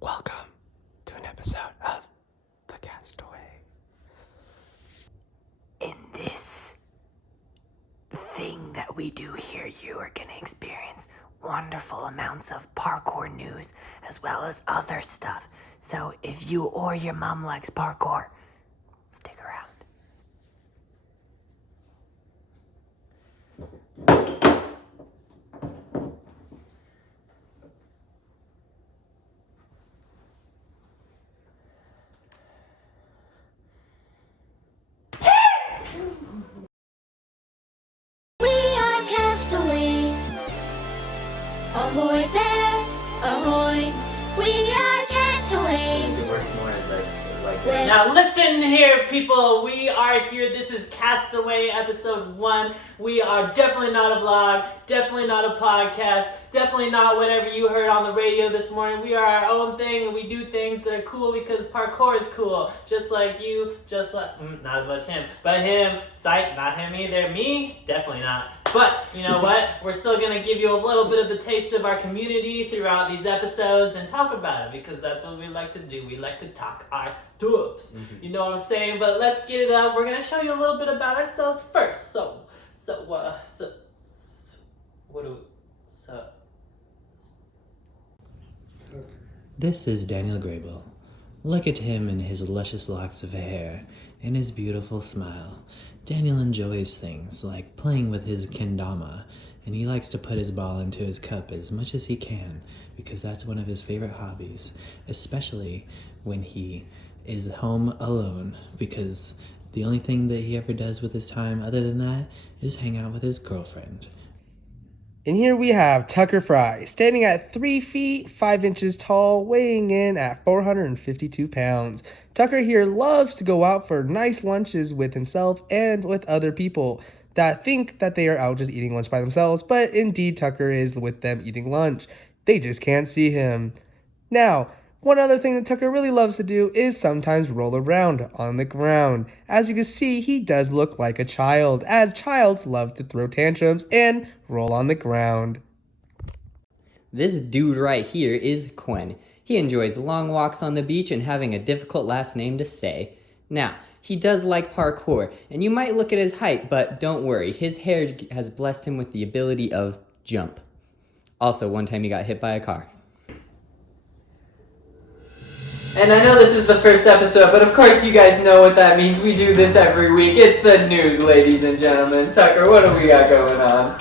Welcome to an episode of The Castaway. In this thing that we do here, you are going to experience wonderful amounts of parkour news as well as other stuff. So if you or your mom likes parkour, stick around. Castaways. Ahoy there, ahoy, we are castaways. It works more as like Now listen here, people. We are here. This is Castaway episode 1. We are definitely not a vlog, definitely not a podcast, definitely not whatever you heard on the radio this morning. We are our own thing, and we do things that are cool because parkour is cool. Just like you, just like, not as much him, but him, psych, not him either. Me, definitely not. But you know what? We're still going to give you a little bit of the taste of our community throughout these episodes and talk about it because that's what we like to do. We like to talk our stuffs. You know what I'm saying? But let's get it up. We're going to show you a little bit about ourselves first. This is Daniel Grable. Look at him and his luscious locks of hair and his beautiful smile. Daniel enjoys things like playing with his kendama, and he likes to put his ball into his cup as much as he can because that's one of his favorite hobbies, especially when he is home alone because the only thing that he ever does with his time other than that is hang out with his girlfriend. And here we have Tucker Fry, standing at 3 feet 5 inches tall, weighing in at 452 pounds. Tucker here loves to go out for nice lunches with himself and with other people that think that they are out just eating lunch by themselves, but indeed Tucker is with them eating lunch. They just can't see him. Now, one other thing that Tucker really loves to do is sometimes roll around on the ground. As you can see, he does look like a child, as childs love to throw tantrums and roll on the ground. This dude right here is Quen. He enjoys long walks on the beach and having a difficult last name to say. Now, he does like parkour, and you might look at his height, but don't worry, his hair has blessed him with the ability of jump. Also, one time he got hit by a car. And I know this is the first episode, but of course you guys know what that means. We do this every week. It's the news, ladies and gentlemen. Tucker, what do we got going on?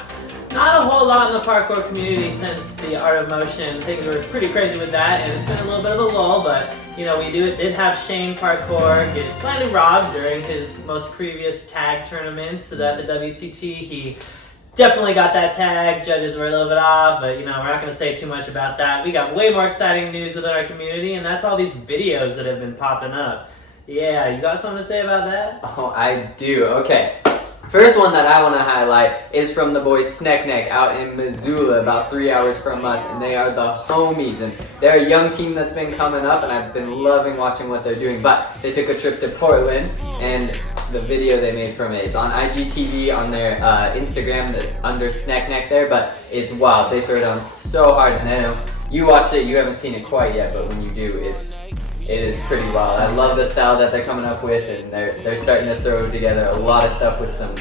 Not a whole lot in the parkour community since the Art of Motion. Things were pretty crazy with that, and it's been a little bit of a lull, but you know, we did have Shane Parkour get slightly robbed during his most previous tag tournaments. So that the WCT, he definitely got that tag. Judges were a little bit off, but you know, we're not going to say too much about that. We got way more exciting news within our community, and that's all these videos that have been popping up. Yeah, you got something to say about that? Oh, I do. Okay. First one that I want to highlight is from the boys Snack out in Missoula, about 3 hours from us, and they are the homies, and they're a young team that's been coming up, and I've been loving watching what they're doing. But they took a trip to Portland, and the video they made from it's on IGTV on their Instagram, under Snack there, but it's wild. They throw it on so hard, and I know you watched it, you haven't seen it quite yet, but when you do, it is pretty wild. I love the style that they're coming up with, and they're starting to throw together a lot of stuff with some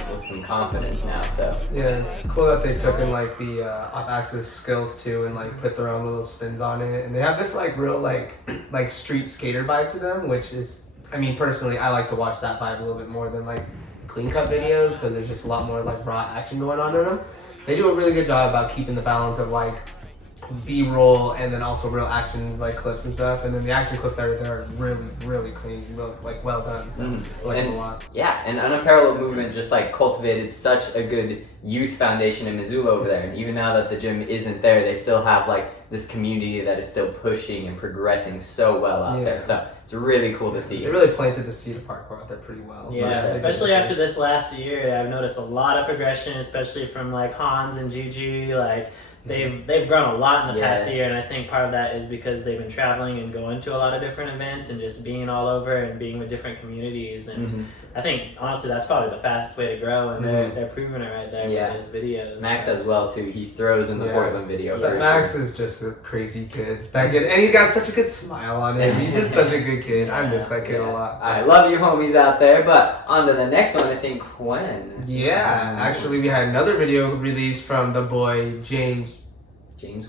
confidence now. So Yeah, it's cool that they took in like the off-axis skills too, and like put their own little spins on it. And they have this like real like street skater vibe to them, which is, I mean, personally, I like to watch that vibe a little bit more than like clean cut videos because there's just a lot more like raw action going on in them. They do a really good job about keeping the balance of like B-roll and then also real action like clips and stuff, and then the action clips that are there are really clean, really like well done. So I like them a lot. Yeah, and Unapparalleled Movement just like cultivated such a good youth foundation in Missoula over there, and even now that the gym isn't there, they still have like this community that is still pushing and progressing so well out there. So it's really cool to see. They really planted the seed of parkour out there pretty well. Yeah, especially after this last year, I've noticed a lot of progression, especially from like Hans and Gigi. Like they've grown a lot in the past year, and I think part of that is because they've been traveling and going to a lot of different events and just being all over and being with different communities. And I think honestly that's probably the fastest way to grow, and they're proving it right there with his videos. Max as well too. He throws in the Portland video. But Max is just a crazy kid. That kid, and he's got such a good smile on him. He's just such a good kid. I miss that kid a lot. I love you, homies out there. But on to the next one. I think Gwen. Yeah, actually, we had another video released from the boy James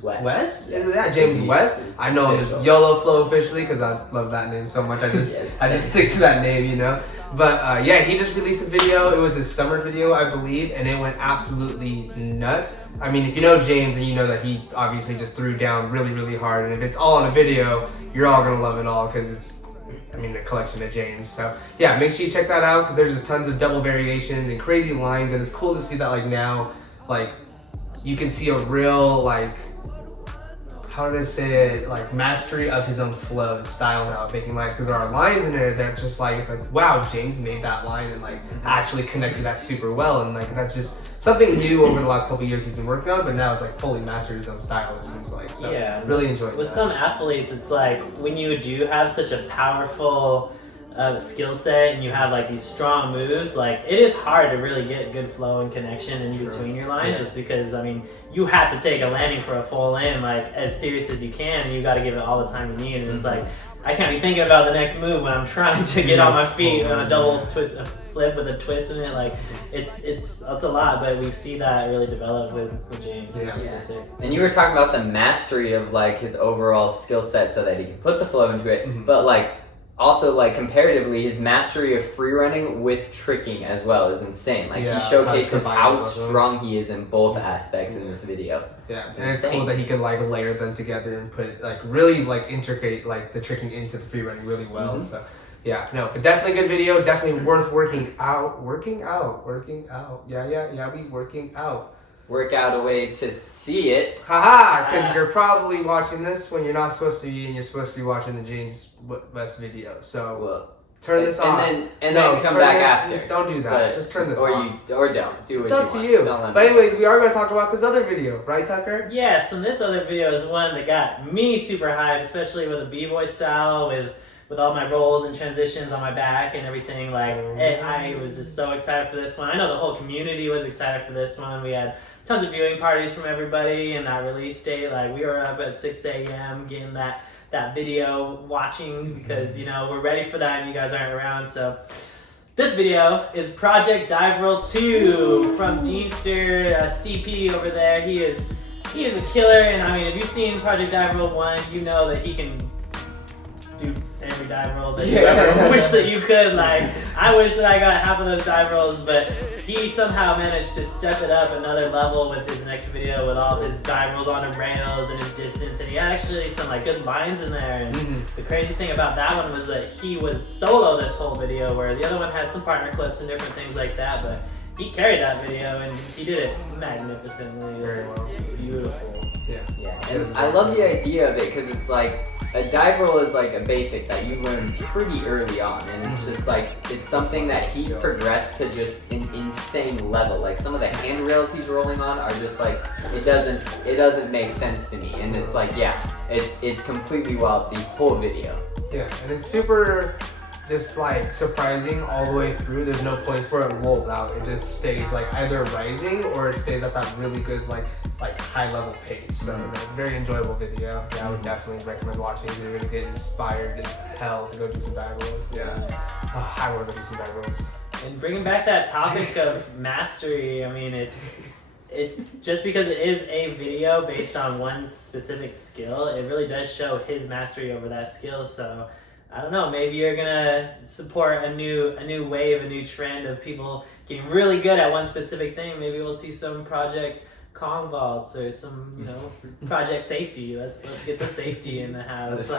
West. West? Yes. Is that James West? I know him as YOLO Flow officially because I love that name so much. I just stick to that name, you know. But yeah, he just released a video. It was his summer video, I believe, and it went absolutely nuts. I mean, if you know James, and you know that he obviously just threw down really, really hard. And if it's all in a video, you're all gonna love it all because it's, I mean, the collection of James. So yeah, make sure you check that out because there's just tons of double variations and crazy lines, and it's cool to see that like now, like you can see a real like, how did I say it, like mastery of his own flow and style now, making lines, because there are lines in there that just like, it's like, wow, James made that line and like actually connected that super well, and like that's just something new over the last couple of years he's been working on, but now it's like fully mastered his own style, it seems like. So really enjoyed with that. some athletes, it's like when you do have such a powerful skill set and you have like these strong moves, like it is hard to really get good flow and connection in between your lines, just because I mean you have to take a landing for a full in like as serious as you can, and you got to give it all the time you need, and it's like I can't be thinking about the next move when I'm trying to get on my feet on a double twist, a flip with a twist in it. Like it's a lot, but we see that really develop with James. And you were talking about the mastery of like his overall skill set so that he can put the flow into it, but like also, like, comparatively, his mastery of free running with tricking as well is insane. Like, he showcases how strong he is in both aspects in this video. Yeah, and it's cool that he can, like, layer them together and put, like, really, like, integrate, like, the tricking into the free running really well. So, yeah, no, but definitely a good video. Definitely worth working out. Yeah, we working out. Work out a way to see it. Haha, because you're probably watching this when you're not supposed to be, and you're supposed to be watching the James West video. So turn this off. And then come back after. Don't do that. Just turn this off. Or don't. Do what it's you up to you. But anyways, we are going to talk about this other video, right, Tucker? Yes, and this other video is one that got me super hyped, especially with a b-boy style, with all my rolls and transitions on my back and everything. Like, I was just so excited for this one. I know the whole community was excited for this one. We had tons of viewing parties from everybody, and that release date, like we were up at 6 a.m. getting that video watching because, you know, we're ready for that and you guys aren't around. So this video is Project Dive Roll 2 from Genester, CP over there. He is a killer, and I mean, if you've seen Project Dive Roll 1, you know that he can do every dive roll that you ever wish that you could. Like, I wish that I got half of those dive rolls, but he somehow managed to step it up another level with his next video with all of his dive rolls on the rails and his distance, and he had actually some like good lines in there. And the crazy thing about that one was that he was solo this whole video, where the other one had some partner clips and different things like that, but he carried that video and he did it magnificently. Very well. Beautiful. Yeah. And I love the idea of it because it's like a dive roll is like a basic that you learn pretty early on, and it's just like it's something that he's progressed to just an insane level. Like some of the handrails he's rolling on are just like it doesn't make sense to me, and it's like it's completely wild the whole video. Yeah, and it's super just like surprising all the way through. There's no points where it rolls out. It just stays like either rising or it stays at that really good like high level pace. So it's a very enjoyable video. Yeah, I would definitely recommend watching if you're gonna get inspired as hell to go do some dive rolls. Yeah, I want to go do some dive rolls. And bringing back that topic of mastery, I mean, it's just because it is a video based on one specific skill, it really does show his mastery over that skill. So I don't know, maybe you're gonna support a new wave, a new trend of people getting really good at one specific thing. Maybe we'll see some Project Kong vaults or some, you know, Project Safety. Let's get the safety in the house.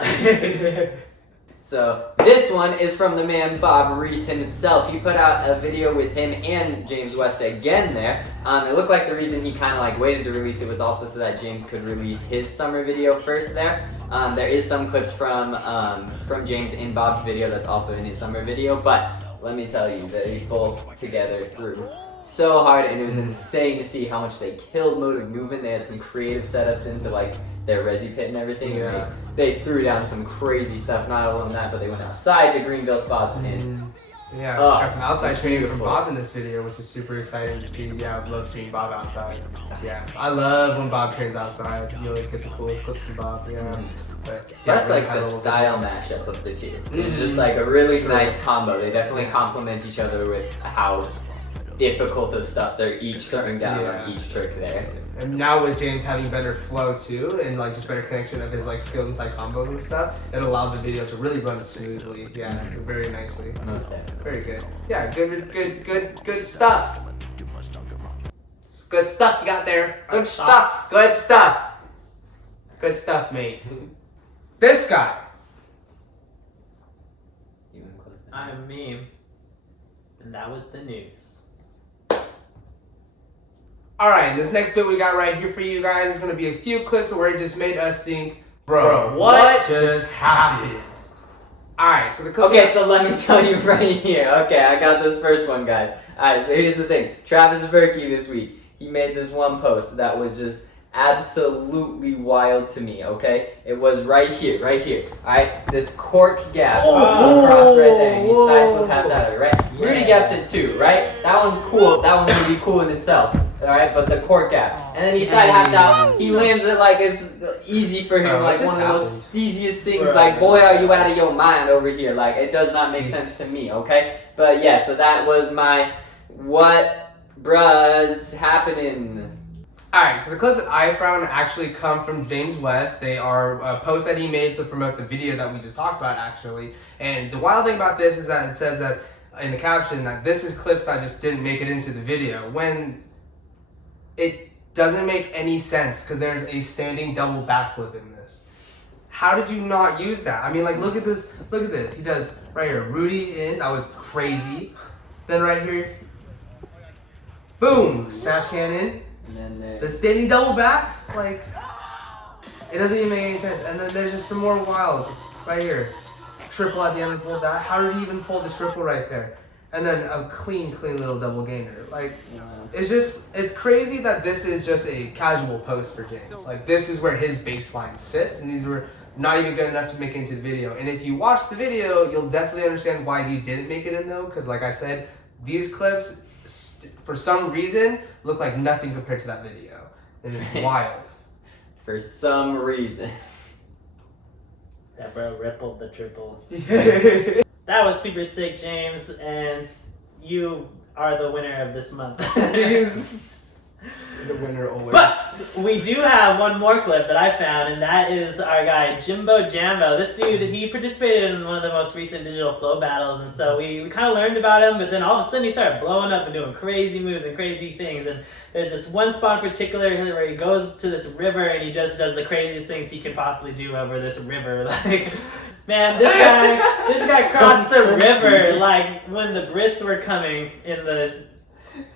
So this one is from the man Bob Reese himself. He put out a video with him and James West again there. It looked like the reason he kind of like waited to release it was also so that James could release his summer video first there. There is some clips from James in Bob's video that's also in his summer video, but let me tell you, they both together threw so hard, and it was insane to see how much they killed mode of movement. They had some creative setups into like their resi pit and everything. Yeah. They threw down some crazy stuff. Not only that, but they went outside the Greenville spots and Yeah, Oh, got some outside training from beautiful. Bob in this video, which is super exciting to see. Yeah, I love seeing Bob outside. Yeah, I love when Bob trains outside. You always get the coolest clips from Bob. Yeah, but yeah, That's really like had the a little style bit- mashup of the two. It's just like a really nice combo. They definitely complement each other with how difficult of stuff they're each throwing down Yeah. on each trick there. And now with James having better flow too, and like just better connection of his like skills inside combos and stuff, it allowed the video to really run smoothly. Yeah, very nicely. Most definitely. Very good. Yeah, good stuff. Good stuff you got there. Good stuff. Good stuff. Good stuff, mate. This guy. You wanna close that? I'm me. And that was the news. Alright, this next bit we got right here for you guys is going to be a few clips where it just made us think, bro, what just happened? Alright, so the clip. Okay, so let me tell you right here. Okay, I got this first one, guys. Alright, so here's the thing. Travis Verkaik this week, he made this one post that was just absolutely wild to me, okay? It was right here, alright? This cork gap across right there, and he side flip half out of it, right? Yeah. Rudy gaps it too, right? That one's cool, that one's gonna be cool in itself, alright? But the cork gap, and then he side halves out, he lands it like it's easy for him, Bro, like what one just of those happened? easiest things, Right. like, boy, are you out of your mind over here, like, it does not make sense to me, okay? But yeah, so that was my, what bruh's happening? Alright, so the clips that I found actually come from James West. They are posts that he made to promote the video that we just talked about, actually. And the wild thing about this is that it says that in the caption that this is clips that just didn't make it into the video, when it doesn't make any sense because there's a standing double backflip in this. How did you not use that? I mean, like, look at this. Look at this. He does right here, Rudy in. That was crazy. Then right here, boom, snatch can in. And then The standing double back, like, it doesn't even make any sense. And then there's just some more wild right here. Triple at the end of the pull down. How did he even pull the triple right there? And then a clean little double gainer. Like, it's crazy that this is just a casual post for James. Like, this is where his baseline sits, and these were not even good enough to make it into the video. And if you watch the video, you'll definitely understand why these didn't make it in though, because like I said, these clips, for some reason, look like nothing compared to that video. And it's wild. for some reason. That bro rippled the triple. Yeah. That was super sick, James, and you are the winner of this month. The winner always. But we do have one more clip that I found, and that is our guy Jimbo Jambo. This dude, he participated in one of the most recent digital flow battles, and so we kind of learned about him, but then all of a sudden he started blowing up and doing crazy moves and crazy things. And there's this one spot in particular where he goes to this river and he just does the craziest things he can possibly do over this river. Like, man, this guy crossed the river like when the Brits were coming in the...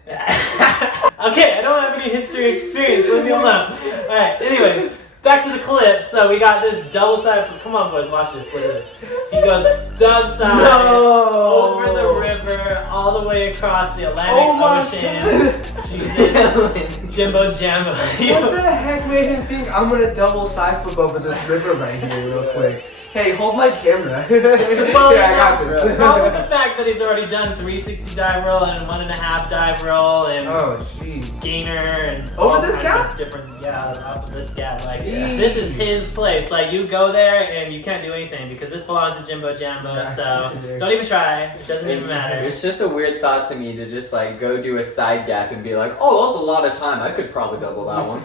Okay, I don't have any history experience, leave me alone. Alright, anyways, back to the clip. So we got this double-sided, come on boys, watch this, look at this. He goes dub side, over the river, all the way across the Atlantic Ocean. Jesus, Jimbo Jambo. What the heck made him think I'm gonna double side flip over this river right here real quick? Hey, hold my camera. Well, yeah, I got this. Probably the fact that he's already done 360 dive roll and 1.5 dive roll and Oh, jeez. gainer and Over all this kinds gap? of different, yeah, off of this gap. Like, Jeez. this is his place. Like, you go there and you can't do anything because this belongs to Jimbo Jambo. Yeah, So it's- don't even try. It doesn't even matter. It's just a weird thought to me to just like go do a side gap and be like, oh, that was a lot of time. I could probably double that one.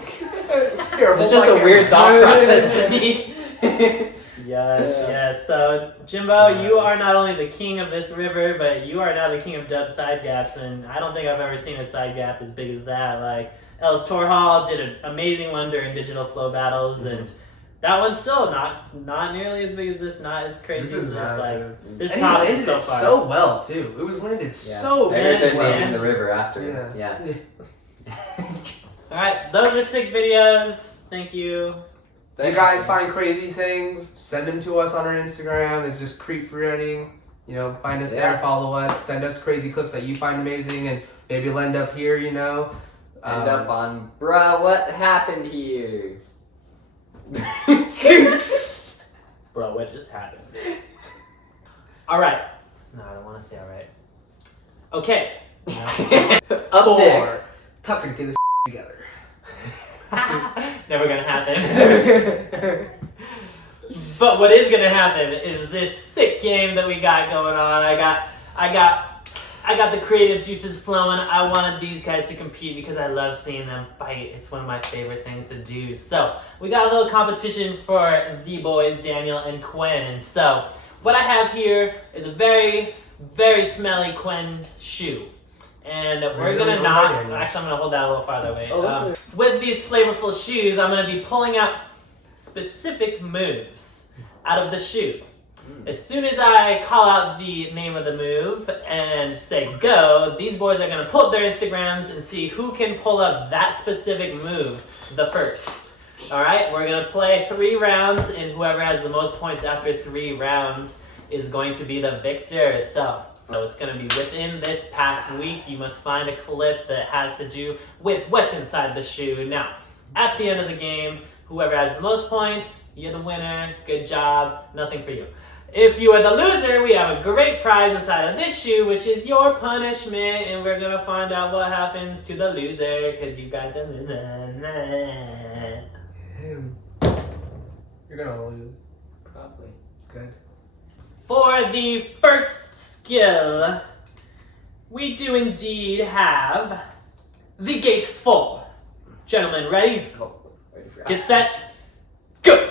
Here, It's hold just my a camera. weird thought process to me. Yes, yes. So, Jimbo, you are not only the king of this river, but you are now the king of dub side gaps, and I don't think I've ever seen a side gap as big as that. Like, Elis Torhall did an amazing one during digital flow battles, and that one's still not nearly as big as this, not as crazy This as is this. massive. Like, this And he top landed is so it far. so well, too. It was landed so I heard they're well. naming the river after. Yeah. Alright, those are sick videos. Thank you. If you guys find crazy things, send them to us on our Instagram. It's just Creep Free Running. You know, find us there, Yeah. follow us, send us crazy clips that you find amazing, and maybe you'll end up here, you know. End up on, bruh, what happened here? Bro, what just happened? Alright. No, I don't want to say alright. Okay. Up 4. next. Tucker, get his together. Never gonna happen. But what is gonna happen is this sick game that we got going on. I got the creative juices flowing. I wanted these guys to compete because I love seeing them fight. It's one of my favorite things to do. So we got a little competition for the boys, Daniel and Quinn. And so what I have here is a very, very smelly Quinn shoe. And we're gonna not, actually I'm gonna hold that a little farther away. With these flavorful shoes, I'm gonna be pulling out specific moves out of the shoe. As soon as I call out the name of the move and say go, these boys are going to pull up their Instagrams and see who can pull up that specific move the first. Alright, we're going to play 3 rounds, and whoever has the most points after 3 rounds is going to be the victor. So it's going to be within this past week. You must find a clip that has to do with what's inside the shoe. Now, at the end of the game, whoever has the most points, you're the winner. Good job. Nothing for you. If you are the loser, we have a great prize inside of this shoe, which is your punishment, and we're gonna find out what happens to the loser, because you got the loser. You're gonna lose. Probably. Good. For the first skill, we do indeed have the gate full. Gentlemen, ready? Oh, ready for Get set, go!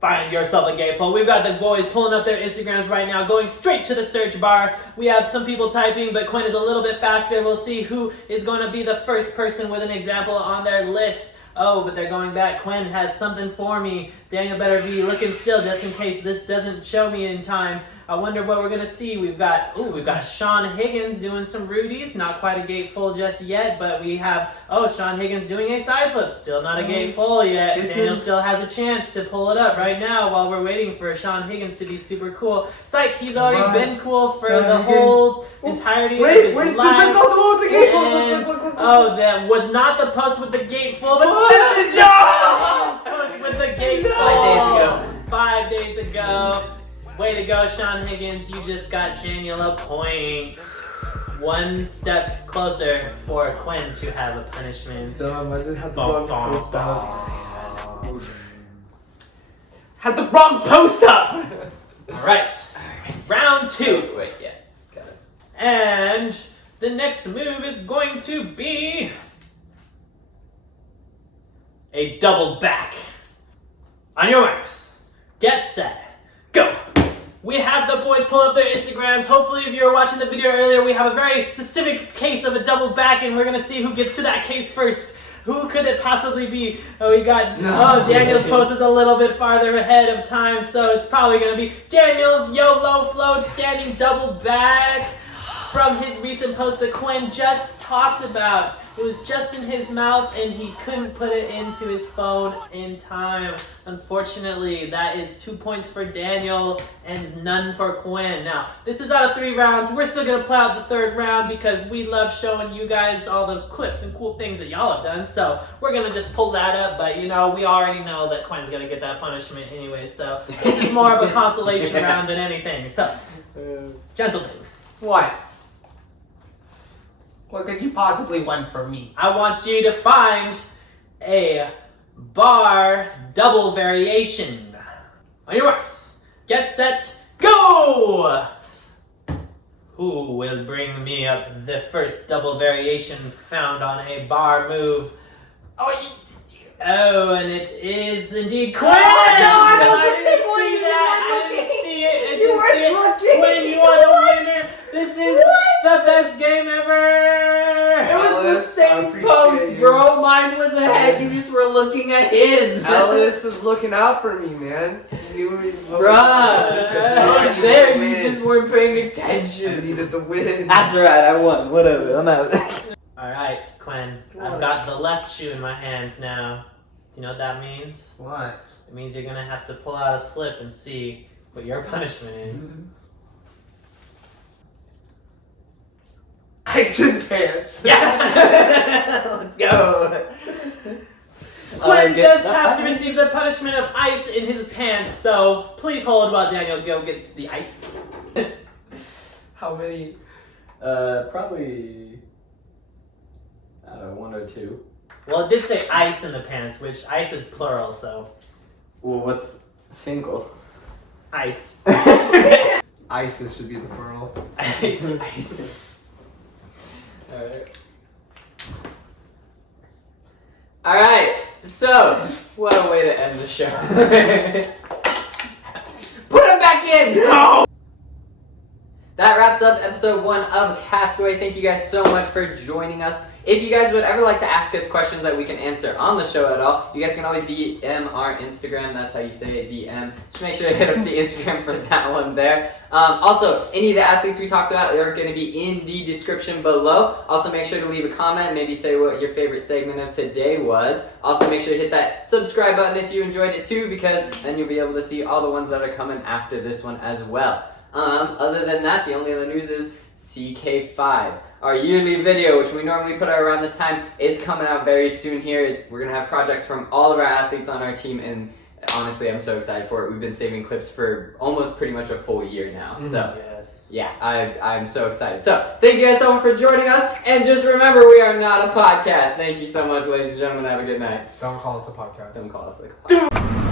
Find yourself a gateful. We've got the boys pulling up their Instagrams right now, going straight to the search bar. We have some people typing, but Quinn is a little bit faster. We'll see who is going to be the first person with an example on their list. Oh, but they're going back. Quinn has something for me. Daniel better be looking still just in case this doesn't show me in time. I wonder what we're going to see. We've got Sean Higgins doing some Rudies. Not quite a gate full just yet, but we have, Sean Higgins doing a side flip. Still not a gate full yet. Daniel still has a chance to pull it up right now while we're waiting for Sean Higgins to be super cool. Psych, he's already been cool for the whole entirety of his life. This is not the one with the gate full. Oh, that was not the post with the gate full, but this is the post with the gate full. 5 days ago. Way to go, Sean Higgins. You just got Daniel a point. 1 step closer for Quinn to have a punishment. So imagine had the wrong post up. Had the wrong post up! Alright. Round 2. Wait, yeah. Got it. And the next move is going to be a double back. On your marks. Get set. Go! We have the boys pull up their Instagrams. Hopefully, if you were watching the video earlier, we have a very specific case of a double back, and we're going to see who gets to that case first. Who could it possibly be? Daniel's post is a little bit farther ahead of time, so it's probably going to be Daniel's YOLO float standing double back from his recent post that Quinn just talked about. It was just in his mouth and he couldn't put it into his phone in time. Unfortunately, that is 2 points for Daniel and none for Quinn. Now, this is out of 3 rounds. We're still going to play out the 3rd round because we love showing you guys all the clips and cool things that y'all have done. So we're going to just pull that up. But, we already know that Quinn's going to get that punishment anyway. So this is more of a consolation round than anything. So, gentlemen. What? What could you possibly want from me? I want you to find a bar double variation. On your marks, get set, go! Who will bring me up the first double variation found on a bar move? And it is indeed Quinn! I didn't see it. Quinn, you are the winner. This is the best game ever! It was the same post, bro. Mine was ahead. You just were looking at his. Elis was looking out for me, man. He knew he was Bruh, there, you just weren't paying attention. I needed the win. That's right, I won. Whatever, I'm out. Alright, Quinn. I've got the left shoe in my hands now. Do you know what that means? What? It means you're gonna have to pull out a slip and see what your punishment is. Ice and pants. Yes! Let's go! Quinn does have to receive the punishment of ice in his pants, so please hold while Daniel gets the ice. How many Probably, I don't know, 1 or 2. Well, it did say ice in the pants, which ice is plural, so Well, what's single? ice. ISIS should be the plural. Ice. Alright, so, what a way to end the show. Put him back in! No! That wraps up episode 1 of Castaway. Thank you guys so much for joining us. If you guys would ever like to ask us questions that we can answer on the show at all, you guys can always DM our Instagram. That's how you say it, DM. Just make sure to hit up the Instagram for that one there. Also, any of the athletes we talked about are going to be in the description below. Also, make sure to leave a comment. Maybe say what your favorite segment of today was. Also, make sure to hit that subscribe button if you enjoyed it too, because then you'll be able to see all the ones that are coming after this one as well. Other than that, the only other news is CK5. Our yearly video, which we normally put out around this time, it's coming out very soon here. We're going to have projects from all of our athletes on our team, and honestly, I'm so excited for it. We've been saving clips for almost pretty much a full year now. So, yeah, I'm so excited. So, thank you guys so much for joining us, and just remember, we are not a podcast. Thank you so much, ladies and gentlemen. Have a good night. Don't call us a podcast. Don't call us like a podcast.